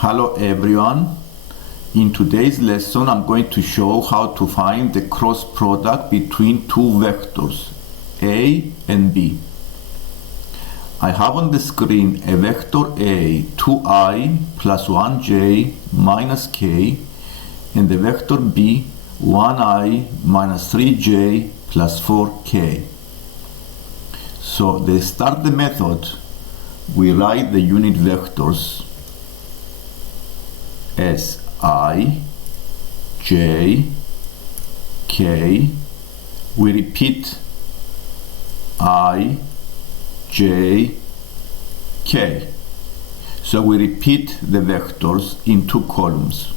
Hello everyone. In today's lesson I'm going to show how to find the cross product between two vectors A and B. I have on the screen a vector A 2i plus 1j minus k and the vector B 1i minus 3j plus 4k. So to start the method, we write the unit vectors as I, j, k. We repeat I, j, k. So we repeat the vectors in two columns.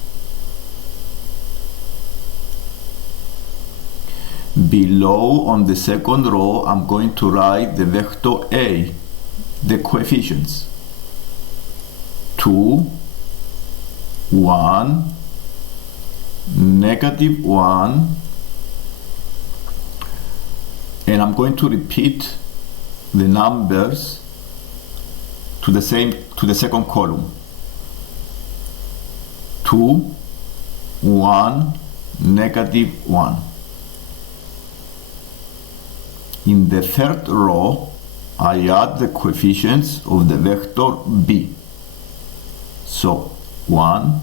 Below on the second row, I'm going to write the vector A, the coefficients. 2, 1, negative 1, and I'm going to repeat the numbers to the second column. 2, 1, negative 1. In the third row, I add the coefficients of the vector B. So 1,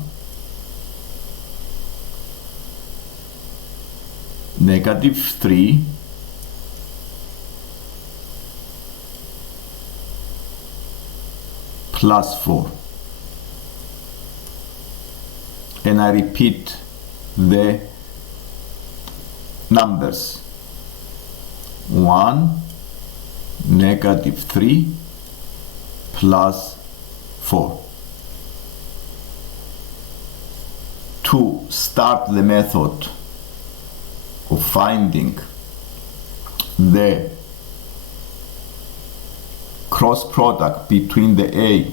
negative 3, plus 4. And I repeat the numbers. 1, negative 3, plus 4. To start the method of finding the cross product between the A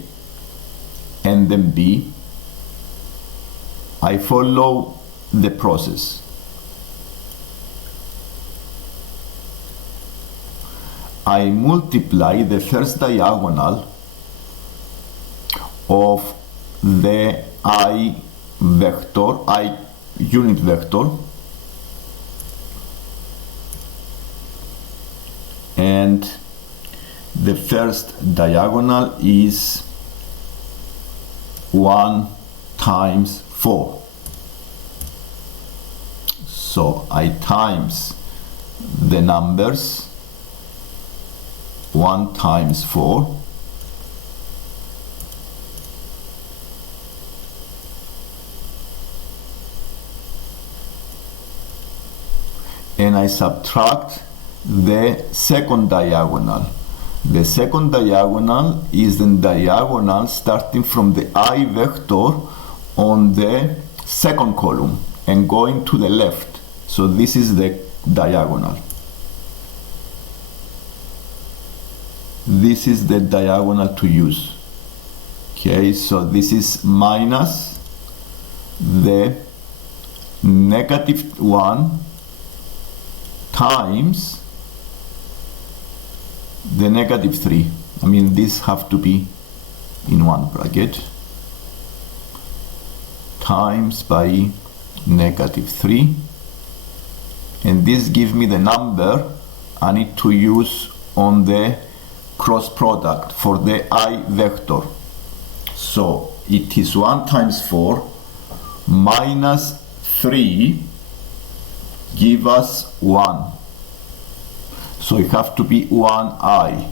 and the B, I follow the process. I multiply the first diagonal of the I vector, I unit vector, and the first diagonal is 1 times 4. So I times the numbers 1 times 4, and I subtract the second diagonal. The second diagonal is the diagonal starting from the I vector on the second column and going to the left. So this is the diagonal. This is the diagonal to use. Okay, so this is minus the negative 1 times the negative 3. I mean, these have to be in one bracket, times by negative 3, and this gives me the number I need to use on the cross product for the I vector. So it is 1 times 4 minus 3 give us 1. So it have to be 1i.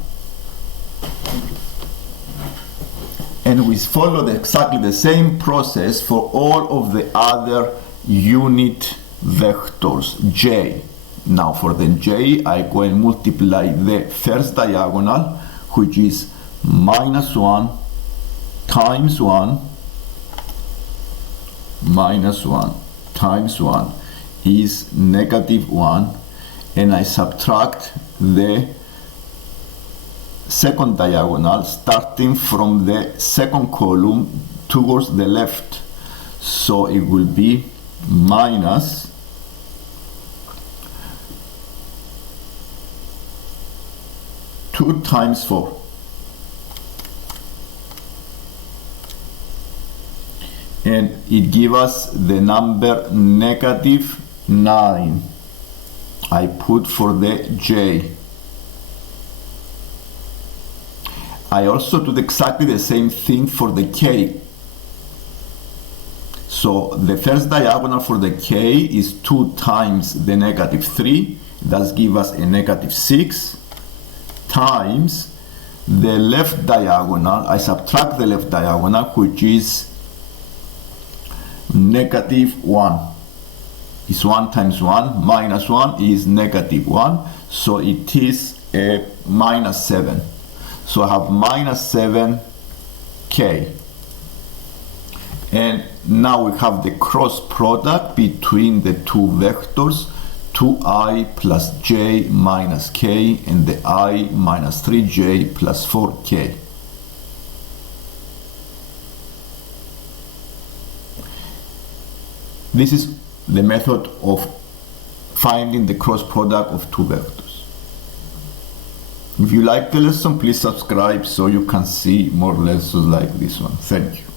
And we follow exactly the same process for all of the other unit vectors j. Now for the j, I go and multiply the first diagonal, which is minus 1 times 1 minus 1 times 1 is negative 1, and I subtract the second diagonal starting from the second column towards the left. So it will be minus 2 times 4. and it gives us the number negative 9. I put for the j. I also do exactly the same thing for the k. So the first diagonal for the k is 2 times the negative 3. That gives us a negative 6 times the left diagonal. I subtract the left diagonal, which is negative 1. It's 1 times 1 minus 1 is negative 1. So it is a minus 7. So I have minus 7k. And now we have the cross product between the two vectors, 2i plus j minus k and the I minus 3j plus 4k. This is the method of finding the cross product of two vectors. If you like the lesson, please subscribe so you can see more lessons like this one. Thank you.